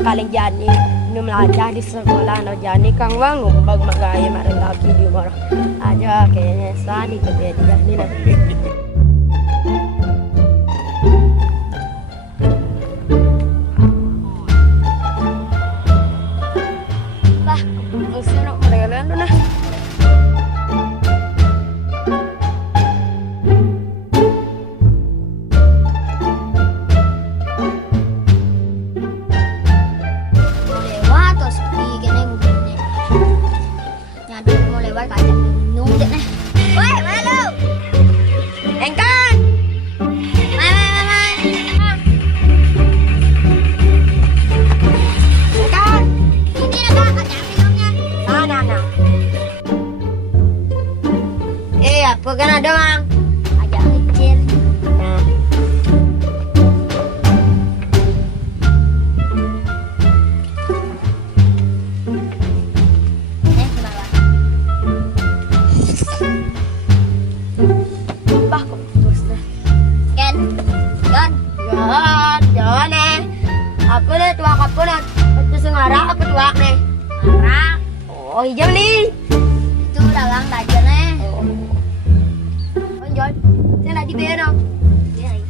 kaling Jani numlaja di sekolah no Jani kang wang ngumbag magaya marang lagi di moro aja kayaknya sani gede Jani na bah usino merelan na apa kan ada mang agak kecil nah kenapa bah kok terus deh Ken Jon apa deh tuak apa deh itu sengarak apa tuak deh ngarak oh hijau nih itu dalang aja nih John, saya nak dibayar dong. Jangan.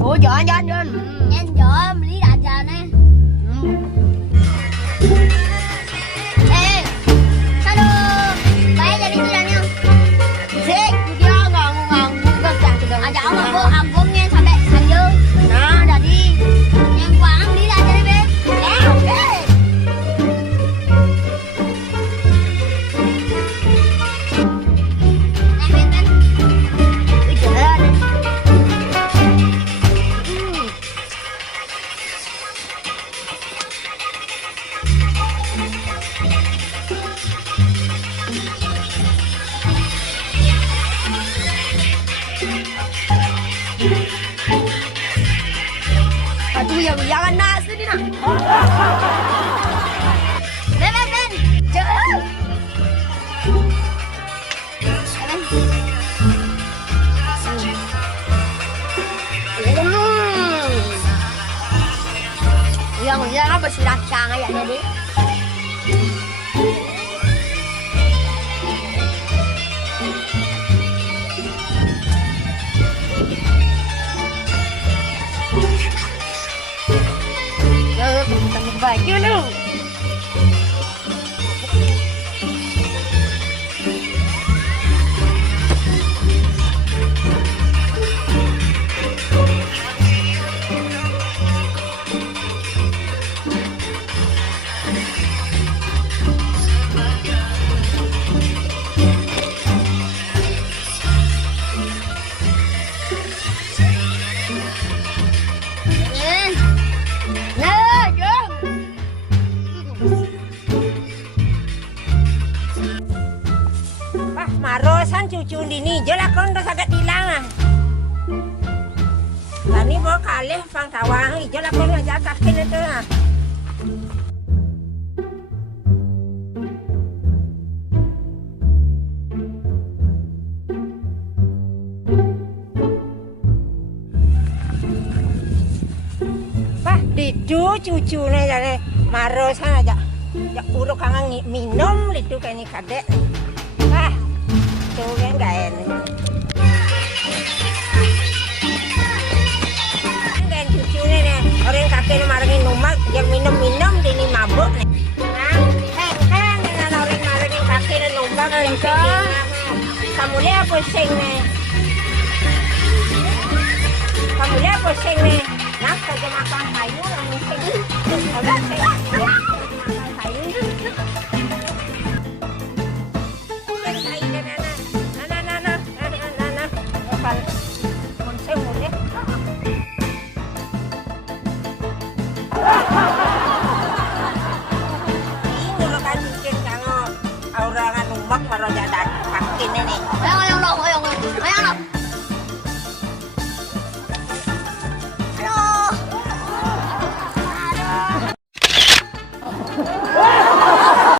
Oh, jangan. Nhanh John, beli aja nih. Aduh, bayar jadi itu dan yang. Sik, dia nganggu kan tak sedang. Aja ambungnya sampai sayur. Nah, jadi yang kuang beli aja nih, Ben. Aduh, yang nasi ni nak. Ben. Jangan. Yang apa sih racang ayah jadi? Baju lu. Marosan cucu dini jelas kon dah sagak dilang ah. Tani bawa kalih pang tawang jelas kon ngajak kakin itu ah. Bah didu cucu nih jadi marosan aja. Ya urut kangen minum itu kayaknya kadek. Ah. Tuh kan gak enak. Kan cucunya nih, orang kakek marangin numak, yang minum-minum dini mabuk nih. Nah, dengan orang marangin kakek numak, yang sing kamu lihat pusing nih. Kamu lihat pusing nih. Nah, kerja makan kayu, yang pusing. Udah, makan kayu. Ini lo kan bikin kango aura numak maro jadan pakin ini.